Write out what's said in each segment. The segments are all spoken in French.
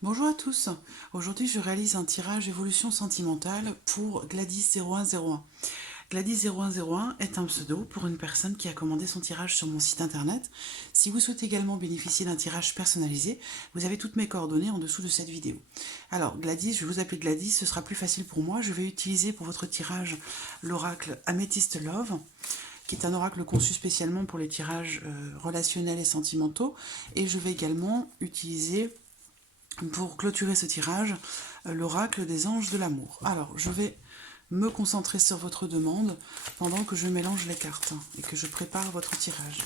Bonjour à tous, aujourd'hui je réalise un tirage évolution sentimentale pour Gladys0101. Gladys0101 est un pseudo pour une personne qui a commandé son tirage sur mon site internet. Si vous souhaitez également bénéficier d'un tirage personnalisé, vous avez toutes mes coordonnées en dessous de cette vidéo. Alors Gladys, je vais vous appeler Gladys, ce sera plus facile pour moi. Je vais utiliser pour votre tirage l'oracle Amethyst Love, qui est un oracle conçu spécialement pour les tirages relationnels et sentimentaux. Et je vais également utiliser pour clôturer ce tirage, l'oracle des anges de l'amour. Alors, je vais me concentrer sur votre demande pendant que je mélange les cartes et que je prépare votre tirage.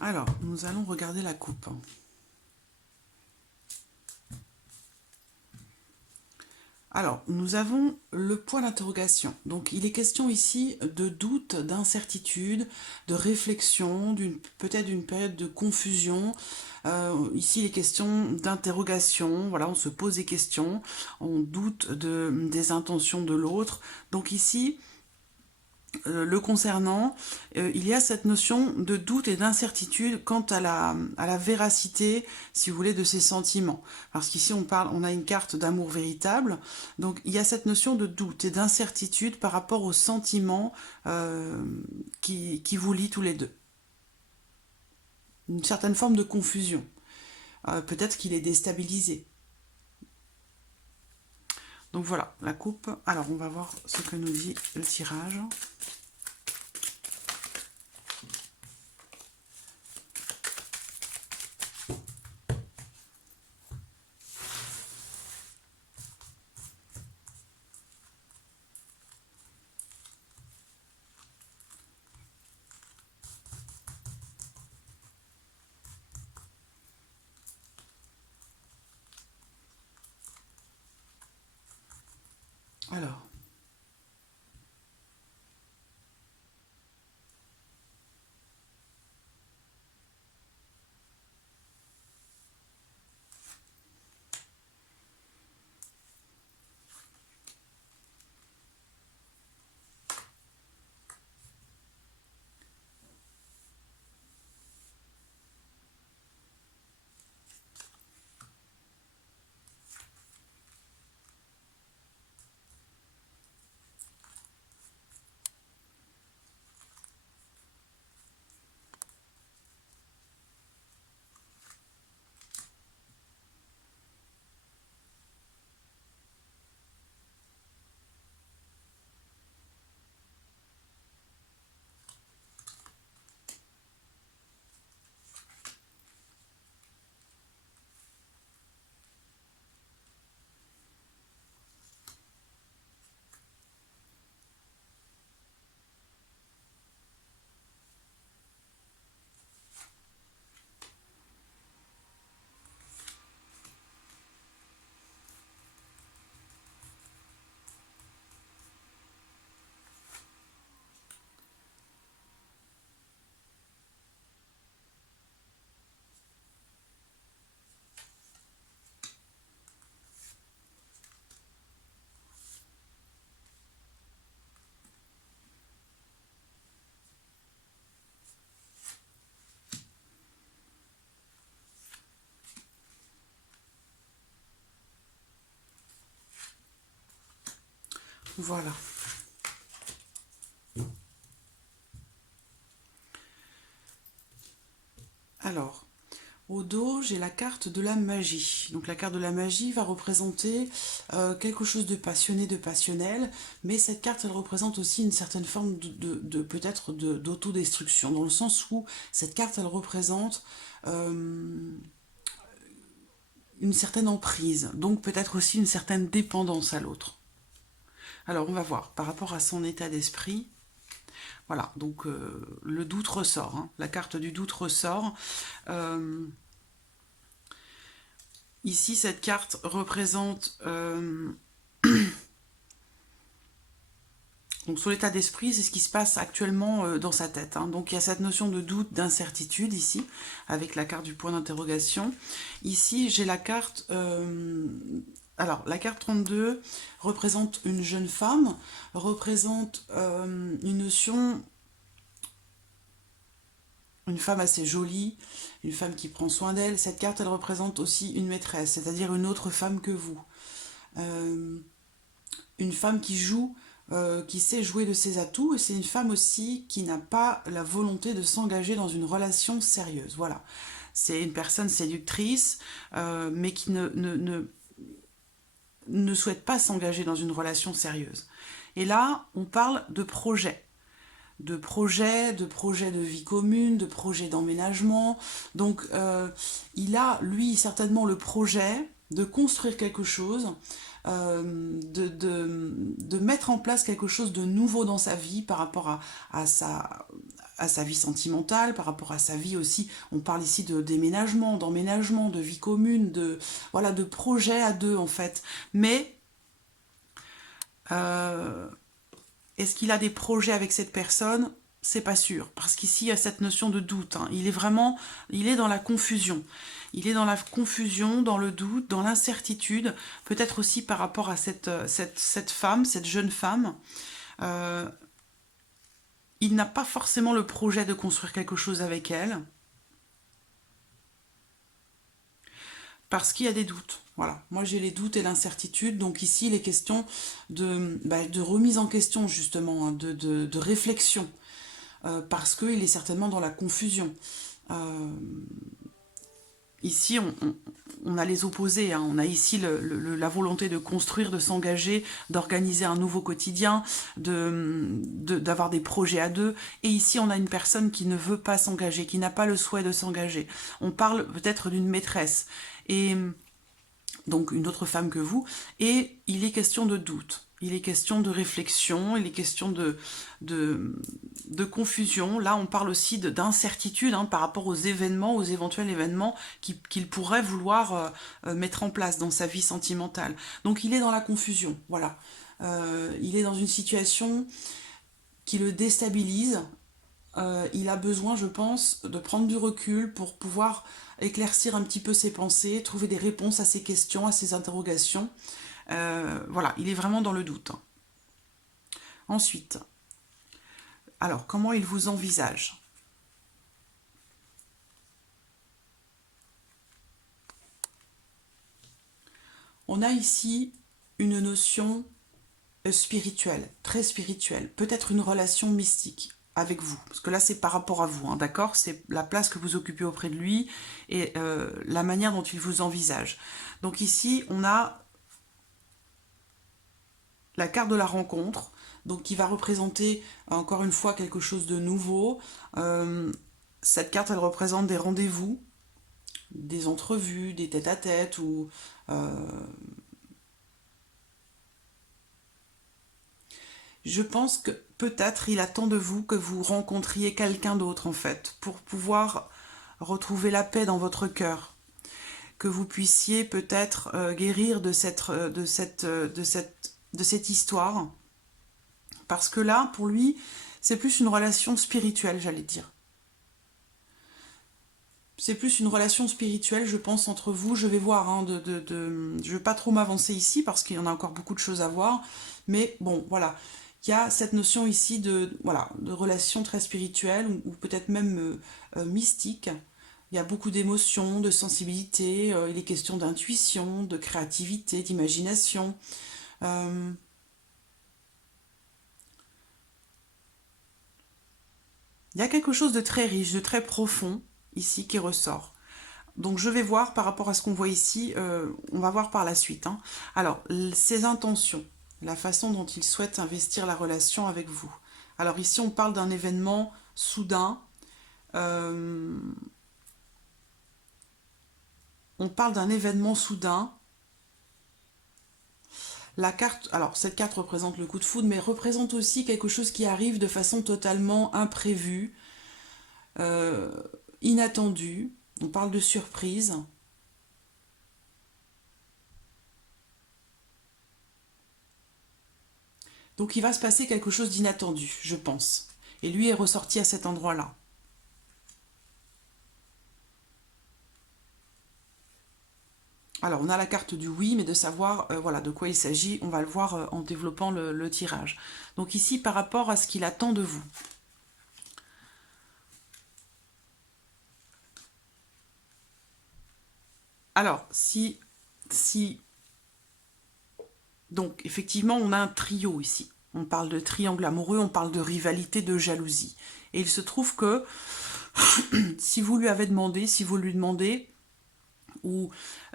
Alors, nous allons regarder la coupe. Alors, nous avons le point d'interrogation. Donc, il est question ici de doute, d'incertitude, de réflexion, peut-être d'une période de confusion. Ici, il est question d'interrogation. Voilà, on se pose des questions, on doute des intentions de l'autre. Donc ici, le concernant, il y a cette notion de doute et d'incertitude quant à la véracité, si vous voulez, de ses sentiments. Parce qu'ici, on a une carte d'amour véritable, donc il y a cette notion de doute et d'incertitude par rapport aux sentiments qui vous lient tous les deux. Une certaine forme de confusion. Peut-être qu'il est déstabilisé. Donc voilà, la coupe. Alors, on va voir ce que nous dit le tirage. Alors, Voilà. Alors, au dos, j'ai la carte de la magie. Donc la carte de la magie va représenter quelque chose de passionné, de passionnel, mais cette carte, elle représente aussi une certaine forme peut-être d'autodestruction, dans le sens où cette carte, elle représente une certaine emprise, donc peut-être aussi une certaine dépendance à l'autre. Alors on va voir, par rapport à son état d'esprit, voilà, donc le doute ressort, hein. La carte du doute ressort. Ici, cette carte représente donc son état d'esprit, c'est ce qui se passe actuellement dans sa tête, hein. Donc il y a cette notion de doute, d'incertitude ici, avec la carte du point d'interrogation. Ici, j'ai la carte... alors, la carte 32 représente une jeune femme, représente une notion... Une femme assez jolie, une femme qui prend soin d'elle. Cette carte, elle représente aussi une maîtresse, c'est-à-dire une autre femme que vous. Une femme qui joue, qui sait jouer de ses atouts, et c'est une femme aussi qui n'a pas la volonté de s'engager dans une relation sérieuse. Voilà. C'est une personne séductrice, mais qui ne souhaite pas s'engager dans une relation sérieuse. Et là, on parle de projet. De projets de vie commune, de projets d'emménagement. Donc, il a, lui, certainement le projet de construire quelque chose, de mettre en place quelque chose de nouveau dans sa vie par rapport à sa vie sentimentale, par rapport à sa vie aussi. On parle ici de déménagement, d'emménagement, de vie commune, voilà, de projets à deux, en fait. Mais... est-ce qu'il a des projets avec cette personne? C'est pas sûr, parce qu'ici il y a cette notion de doute, hein. Il est dans la confusion. Il est dans la confusion, dans le doute, dans l'incertitude, peut-être aussi par rapport à cette femme, cette jeune femme. Il n'a pas forcément le projet de construire quelque chose avec elle, parce qu'il y a des doutes. Voilà, moi j'ai les doutes et l'incertitude, donc ici il est question de remise en question justement, hein, de réflexion, parce qu'il est certainement dans la confusion. Ici on a les opposés, hein. On a ici la volonté de construire, de s'engager, d'organiser un nouveau quotidien, d'avoir des projets à deux, et ici on a une personne qui ne veut pas s'engager, qui n'a pas le souhait de s'engager. On parle peut-être d'une maîtresse, et donc une autre femme que vous, et il est question de doute, il est question de réflexion, il est question de confusion. Là, on parle aussi d'incertitude, hein, par rapport aux événements, aux éventuels événements qu'il pourrait vouloir mettre en place dans sa vie sentimentale. Donc il est dans la confusion, voilà. Il est dans une situation qui le déstabilise. Il a besoin, je pense, de prendre du recul pour pouvoir éclaircir un petit peu ses pensées, trouver des réponses à ses questions, à ses interrogations. Voilà, il est vraiment dans le doute. Ensuite, alors, comment il vous envisage? On a ici une notion spirituelle, très spirituelle, peut-être une relation mystique avec vous, parce que là c'est par rapport à vous, hein, d'accord? C'est la place que vous occupez auprès de lui et la manière dont il vous envisage. Donc ici on a la carte de la rencontre, donc qui va représenter encore une fois quelque chose de nouveau. Cette carte, elle représente des rendez-vous, des entrevues, des tête-à-tête, ou je pense que peut-être il attend de vous que vous rencontriez quelqu'un d'autre en fait, pour pouvoir retrouver la paix dans votre cœur, que vous puissiez peut-être guérir de cette histoire. Parce que là, pour lui, c'est plus une relation spirituelle, j'allais dire. C'est plus une relation spirituelle, je pense, entre vous. Je vais voir, hein, je ne vais pas trop m'avancer ici, parce qu'il y en a encore beaucoup de choses à voir. Mais bon, voilà. Il y a cette notion ici voilà, de relation très spirituelle, ou peut-être même mystique. Il y a beaucoup d'émotions, de sensibilité, il est question d'intuition, de créativité, d'imagination. Il y a quelque chose de très riche, de très profond ici qui ressort. Donc je vais voir par rapport à ce qu'on voit ici, on va voir par la suite, hein. Alors, ses intentions, la façon dont il souhaite investir la relation avec vous. Alors ici, on parle d'un événement soudain. On parle d'un événement soudain. La carte, alors cette carte représente le coup de foudre, mais représente aussi quelque chose qui arrive de façon totalement imprévue, euh, inattendue. On parle de surprise. Donc il va se passer quelque chose d'inattendu, je pense. Et lui est ressorti à cet endroit-là. Alors on a la carte du oui, mais de savoir voilà, de quoi il s'agit, on va le voir en développant le tirage. Donc ici, par rapport à ce qu'il attend de vous. Alors, si donc effectivement, on a un trio ici. On parle de triangle amoureux, on parle de rivalité, de jalousie. Et il se trouve que si vous lui avez demandé, si vous lui demandez, ou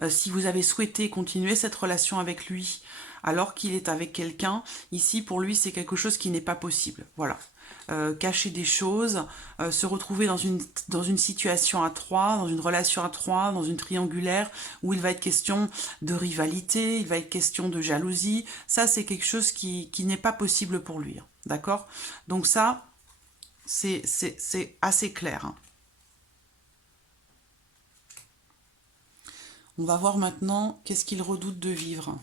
si vous avez souhaité continuer cette relation avec lui alors qu'il est avec quelqu'un, ici pour lui c'est quelque chose qui n'est pas possible. Voilà. Cacher des choses, se retrouver dans une situation à trois, dans une relation à trois, dans une triangulaire, où il va être question de rivalité, il va être question de jalousie, ça c'est quelque chose qui n'est pas possible pour lui. Hein. D'accord? Donc ça, c'est assez clair. Hein. On va voir maintenant qu'est-ce qu'il redoute de vivre.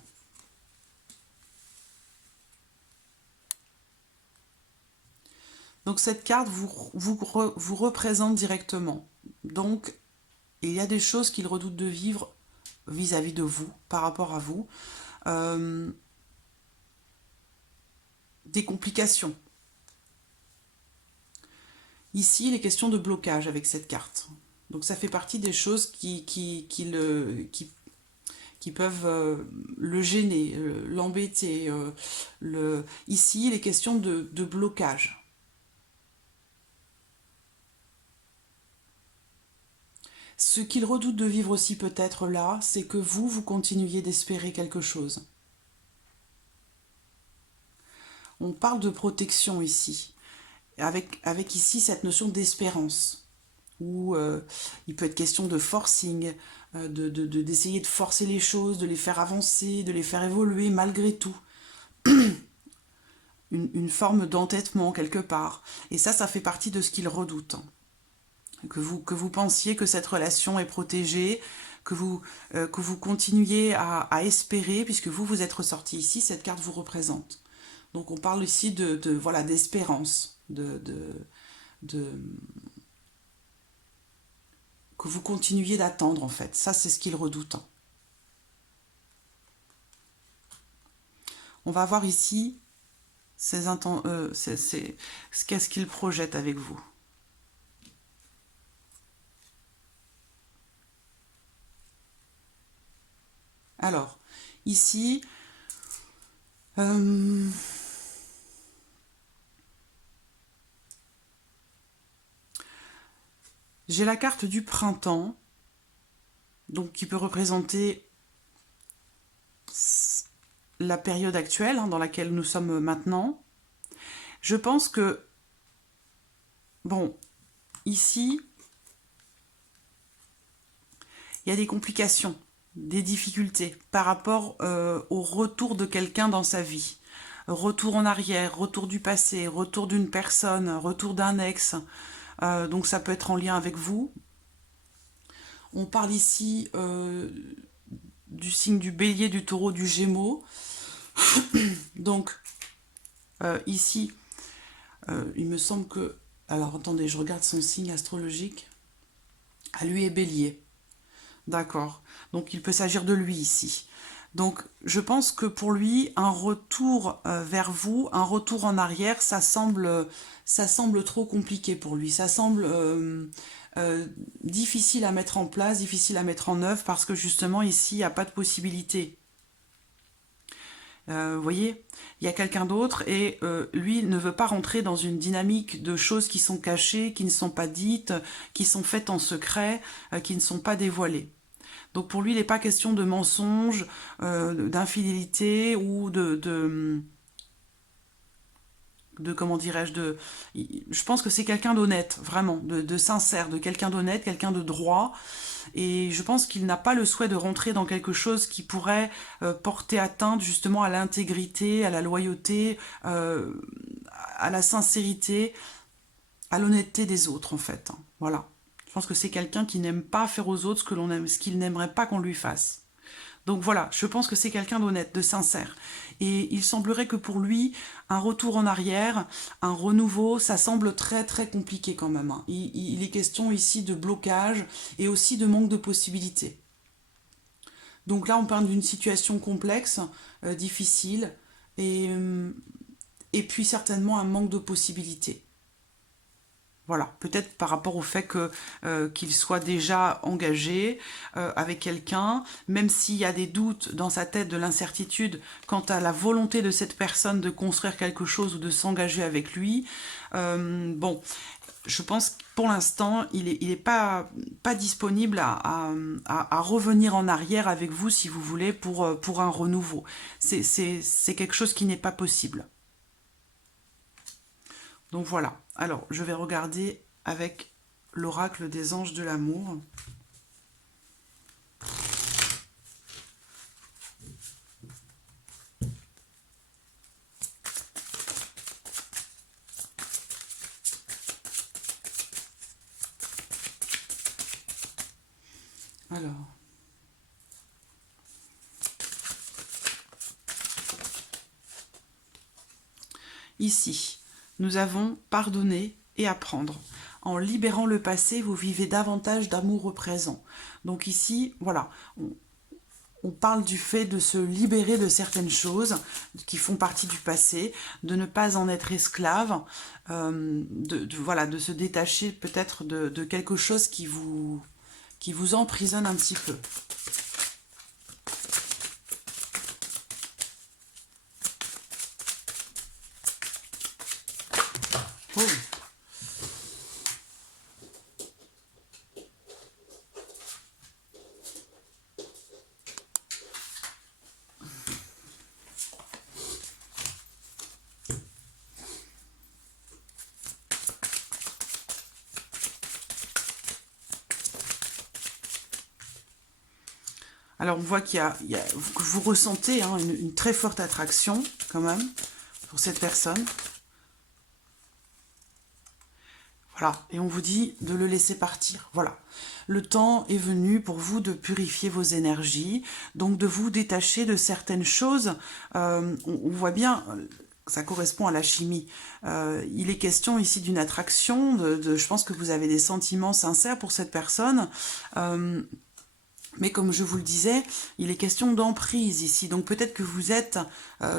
Donc cette carte vous représente directement. Donc il y a des choses qu'il redoute de vivre vis-à-vis de vous, par rapport à vous. Euh, des complications. Ici, il est question de blocage avec cette carte. Donc ça fait partie des choses qui peuvent le gêner, l'embêter. Ici, il est question de blocage. Ce qu'il redoute de vivre aussi peut-être là, c'est que vous continuiez d'espérer quelque chose. On parle de protection ici, avec ici cette notion d'espérance, où il peut être question de forcing, d'essayer de forcer les choses, de les faire avancer, de les faire évoluer malgré tout. Une forme d'entêtement quelque part. Et ça fait partie de ce qu'il redoute. Que vous pensiez que cette relation est protégée, que vous continuiez à espérer, puisque vous êtes ressorti ici, cette carte vous représente. Donc on parle ici voilà, d'espérance, que vous continuiez d'attendre en fait. Ça, c'est ce qu'il redoute. On va voir ici qu'est-ce qu'il projette avec vous. Alors, ici, j'ai la carte du printemps, donc qui peut représenter la période actuelle dans laquelle nous sommes maintenant. Je pense que, bon, ici, il y a des complications, des difficultés par rapport au retour de quelqu'un dans sa vie. Retour en arrière, retour du passé, retour d'une personne, retour d'un ex. Donc ça peut être en lien avec vous. On parle ici du signe du bélier, du taureau, du gémeaux. Donc ici, il me semble que... Alors attendez, je regarde son signe astrologique. Ah, lui est bélier. D'accord. Donc il peut s'agir de lui ici. Donc je pense que pour lui, un retour vers vous, un retour en arrière, ça semble trop compliqué pour lui. Ça semble difficile à mettre en place, difficile à mettre en œuvre, parce que justement ici, il n'y a pas de possibilité. Vous voyez, il y a quelqu'un d'autre et lui ne veut pas rentrer dans une dynamique de choses qui sont cachées, qui ne sont pas dites, qui sont faites en secret, qui ne sont pas dévoilées. Donc pour lui, il n'est pas question de mensonge, d'infidélité ou de comment dirais-je, je pense que c'est quelqu'un d'honnête, vraiment, de sincère, de quelqu'un d'honnête, quelqu'un de droit, et je pense qu'il n'a pas le souhait de rentrer dans quelque chose qui pourrait porter atteinte justement à l'intégrité, à la loyauté, à la sincérité, à l'honnêteté des autres en fait. Voilà. Je pense que c'est quelqu'un qui n'aime pas faire aux autres ce qu'il n'aimerait pas qu'on lui fasse. Donc voilà, je pense que c'est quelqu'un d'honnête, de sincère. Et il semblerait que pour lui, un retour en arrière, un renouveau, ça semble très très compliqué quand même. Il est question ici de blocage et aussi de manque de possibilités. Donc là, on parle d'une situation complexe, difficile, et puis certainement un manque de possibilités. Voilà, peut-être par rapport au fait que qu'il soit déjà engagé avec quelqu'un, même s'il y a des doutes dans sa tête, de l'incertitude quant à la volonté de cette personne de construire quelque chose ou de s'engager avec lui. Bon, je pense que pour l'instant, il est pas disponible à revenir en arrière avec vous, si vous voulez, pour un renouveau. C'est quelque chose qui n'est pas possible. Donc voilà, alors je vais regarder avec l'oracle des anges de l'amour. Alors, ici, nous avons pardonné et apprendre. En libérant le passé, vous vivez davantage d'amour au présent. Donc ici, voilà, on parle du fait de se libérer de certaines choses qui font partie du passé, de ne pas en être esclave, voilà, de se détacher peut-être de quelque chose qui vous emprisonne un petit peu. Oh. Alors on voit que vous ressentez une très forte attraction quand même pour cette personne. Voilà, et on vous dit de le laisser partir. Voilà, le temps est venu pour vous de purifier vos énergies, donc de vous détacher de certaines choses. On voit bien, ça correspond à la chimie. Il est question ici d'une attraction, je pense que vous avez des sentiments sincères pour cette personne. Mais comme je vous le disais, il est question d'emprise ici. Donc peut-être que vous êtes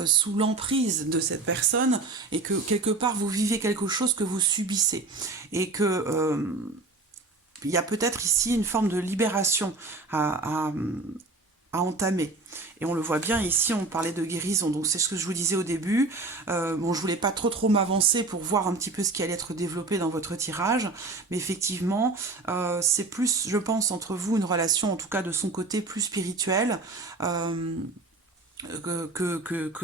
sous l'emprise de cette personne et que quelque part vous vivez quelque chose que vous subissez. Et que il y a peut-être ici une forme de libération à entamer. Et on le voit bien ici, on parlait de guérison, donc c'est ce que je vous disais au début. Bon, je voulais pas trop m'avancer pour voir un petit peu ce qui allait être développé dans votre tirage, mais effectivement, c'est plus, je pense, entre vous, une relation, en tout cas de son côté, plus spirituelle, que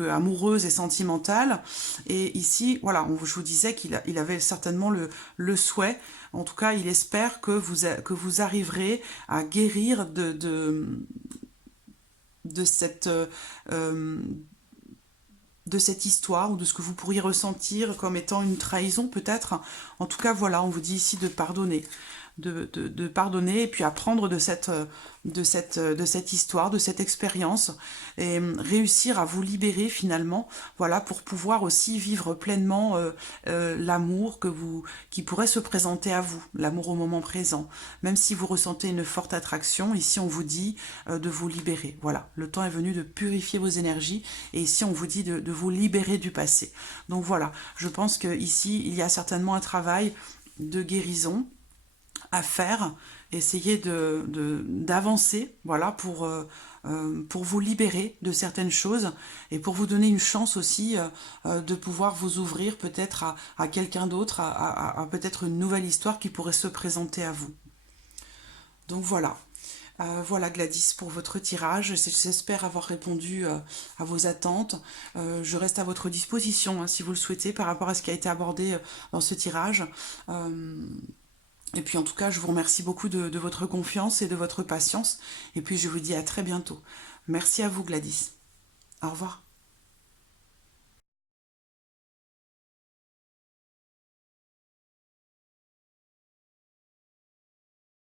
amoureuse et sentimentale. Et ici, voilà, je vous disais qu'il avait certainement le souhait, en tout cas, il espère que vous arriverez à guérir de cette histoire ou de ce que vous pourriez ressentir comme étant une trahison peut-être. En tout cas, voilà, on vous dit ici de pardonner. De pardonner et puis apprendre de cette histoire, de cette expérience et réussir à vous libérer finalement, voilà, pour pouvoir aussi vivre pleinement l'amour qui pourrait se présenter à vous, l'amour au moment présent. Même si vous ressentez une forte attraction, ici on vous dit de vous libérer. Voilà, le temps est venu de purifier vos énergies et ici on vous dit de vous libérer du passé. Donc voilà, je pense que ici il y a certainement un travail de guérison à faire essayer d'avancer, voilà, pour vous libérer de certaines choses et pour vous donner une chance aussi de pouvoir vous ouvrir peut-être à quelqu'un d'autre, à peut-être une nouvelle histoire qui pourrait se présenter à vous. Donc voilà. Voilà Gladys pour votre tirage. J'espère avoir répondu à vos attentes. Je reste à votre disposition hein, si vous le souhaitez par rapport à ce qui a été abordé dans ce tirage. Et puis en tout cas, je vous remercie beaucoup de votre confiance et de votre patience. Et puis je vous dis à très bientôt. Merci à vous Gladys. Au revoir.